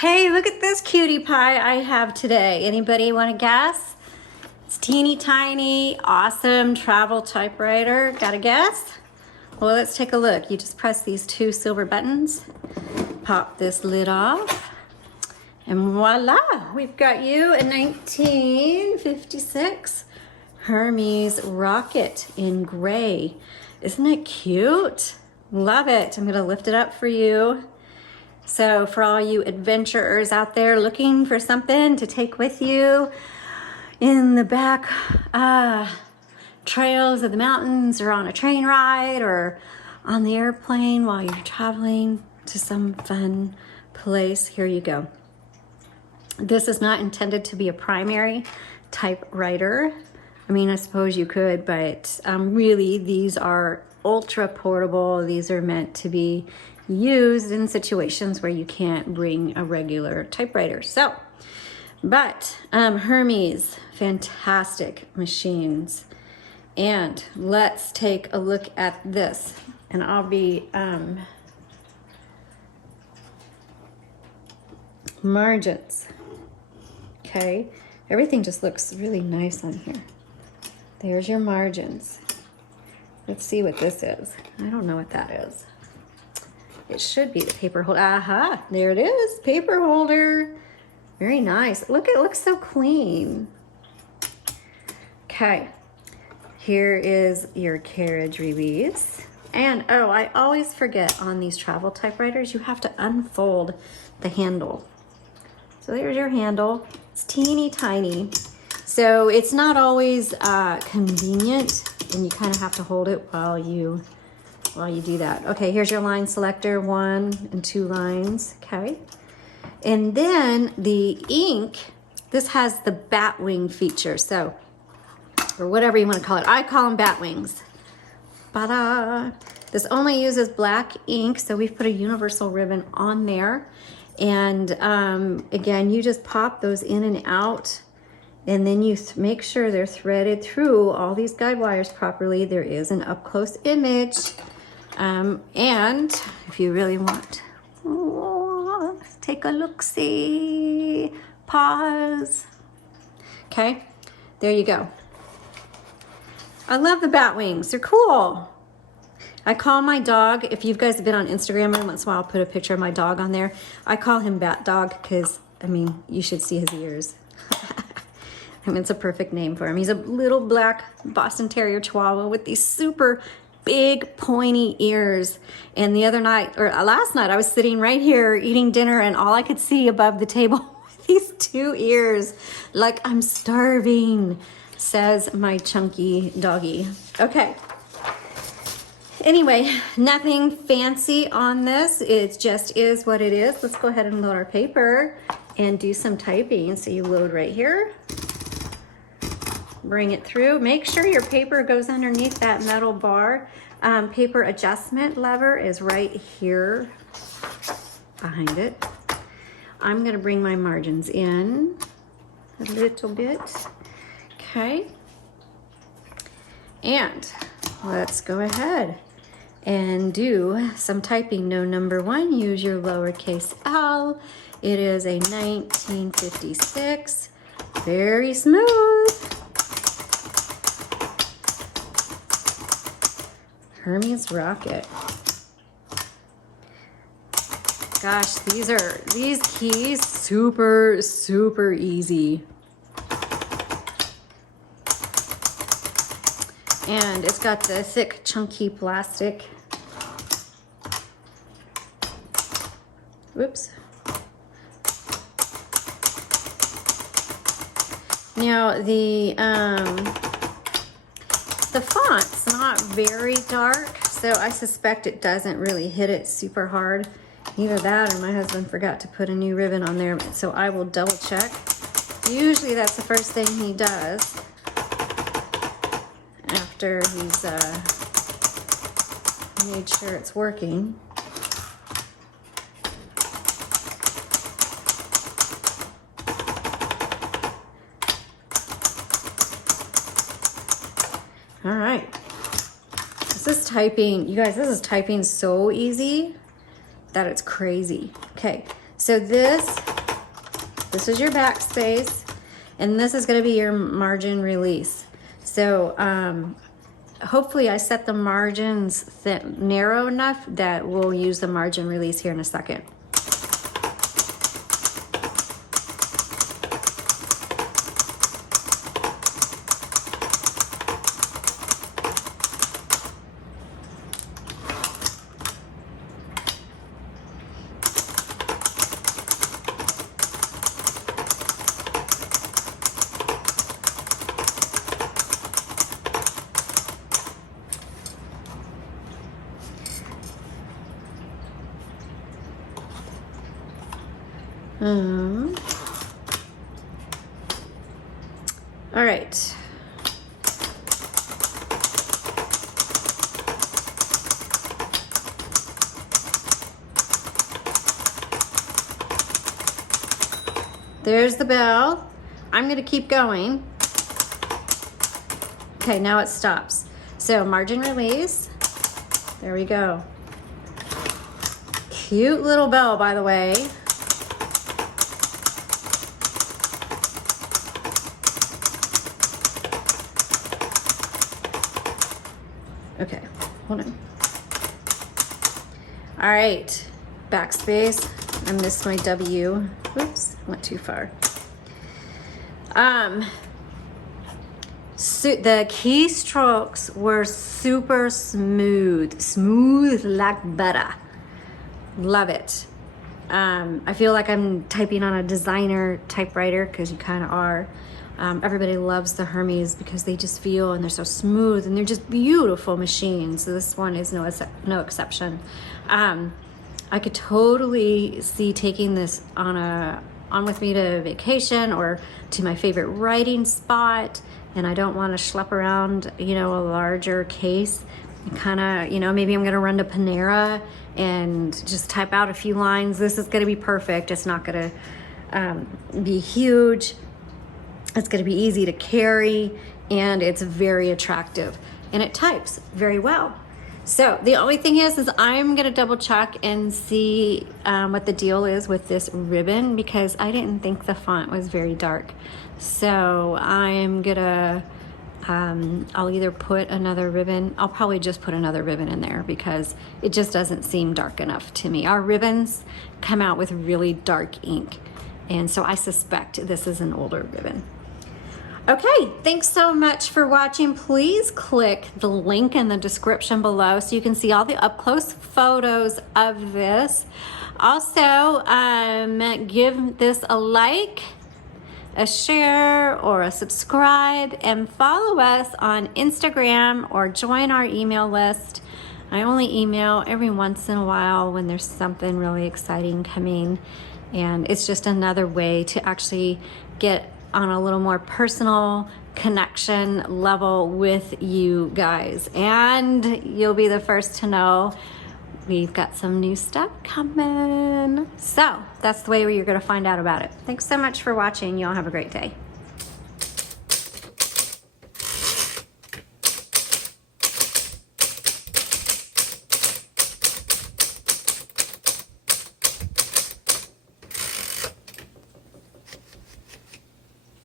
Hey, look at this cutie pie I have today. Anybody want to guess? It's teeny tiny, awesome travel typewriter. Got a guess? Well, let's take a look. You just press these two silver buttons, pop this lid off, and voila, we've got you a 1956 Hermes rocket in gray. Isn't it cute? Love it. I'm gonna lift it up for you. So for all you adventurers out there looking for something to take with you in the back trails of the mountains, or on a train ride, or on the airplane while you're traveling to some fun place, here you go. This is not intended to be a primary typewriter. I mean, I suppose you could, but really these are ultra portable. These are meant to be used in situations where you can't bring a regular typewriter. So, but Hermes, fantastic machines. And let's take a look at this. And I'll be margins. Okay, everything just looks really nice on here. There's your margins. Let's see what this is. I don't know what that is. It should be the paper holder. Aha, there it is, paper holder. Very nice. Look, it looks so clean. Okay, here is your carriage release. And oh, I always forget on these travel typewriters, you have to unfold the handle. So there's your handle. It's teeny tiny. So it's not always convenient, and you kind of have to hold it while you do that. Okay, here's your line selector, 1 and 2 lines, okay? And then the ink, this has the bat wing feature, so, or whatever you want to call it. I call them bat wings. Ta-da! This only uses black ink, so we've put a universal ribbon on there. And again, you just pop those in and out, and then you make sure they're threaded through all these guide wires properly. There is an up-close image. And if you really want, take a look-see, pause. Okay, there you go. I love the bat wings, they're cool. I call my dog, if you guys have been on Instagram, every once in a while I'll put a picture of my dog on there. I call him Bat Dog because, I mean, you should see his ears. I mean, it's a perfect name for him. He's a little black Boston Terrier Chihuahua with these super big pointy ears. And the other night, or last night, I was sitting right here eating dinner, and all I could see above the table were these 2 ears, like I'm starving, says my chunky doggy. Okay. Anyway, nothing fancy on this. It just is what it is. Let's go ahead and load our paper and do some typing. So you load right here. Bring it through. Make sure your paper goes underneath that metal bar. Paper adjustment lever is right here behind it. I'm going to bring my margins in a little bit. Okay. And let's go ahead and do some typing. No, number 1, use your lowercase l. It is a 1956. Very smooth. Hermes rocket. Gosh, these keys super easy. And it's got the thick chunky plastic. Whoops. Now the font's not very dark, so I suspect it doesn't really hit it super hard. Either that or my husband forgot to put a new ribbon on there, so I will double check. Usually that's the first thing he does after he's made sure it's working. All right, this is typing, you guys, this is typing so easy that it's crazy. Okay, so this This is your backspace, and this is going to be your margin release. So hopefully I set the margins narrow enough that we'll use the margin release here in a second. All right. There's the bell. I'm going to keep going. Okay, now it stops. So margin release. There we go. Cute little bell, by the way. Okay, hold on. All right, backspace. I missed my W. Whoops, went too far. So the keystrokes were super smooth like butter. Love it. I feel like I'm typing on a designer typewriter, because you kind of are. Everybody loves the Hermes because they just feel, and they're so smooth, and they're just beautiful machines. So this one is no exception. I could totally see taking this on with me to vacation or to my favorite writing spot, and I don't want to schlep around, you know, a larger case. Kind of, you know, maybe I'm gonna run to Panera and just type out a few lines. This is gonna be perfect. It's not gonna be huge. It's going to be easy to carry, and it's very attractive, and it types very well. So the only thing is I'm going to double check and see what the deal is with this ribbon, because I didn't think the font was very dark. So I'm gonna I'll either put another ribbon. I'll probably just put another ribbon in there, because it just doesn't seem dark enough to me. Our ribbons come out with really dark ink, and so I suspect this is an older ribbon. Okay, thanks so much for watching. Please click the link in the description below so you can see all the up-close photos of this. Also, give this a like, a share, or a subscribe, and follow us on Instagram or join our email list. I only email every once in a while when there's something really exciting coming, and it's just another way to actually get on a little more personal connection level with you guys, and you'll be the first to know we've got some new stuff coming. So that's the way where you're going to find out about it. Thanks so much for watching. Y'all have a great day.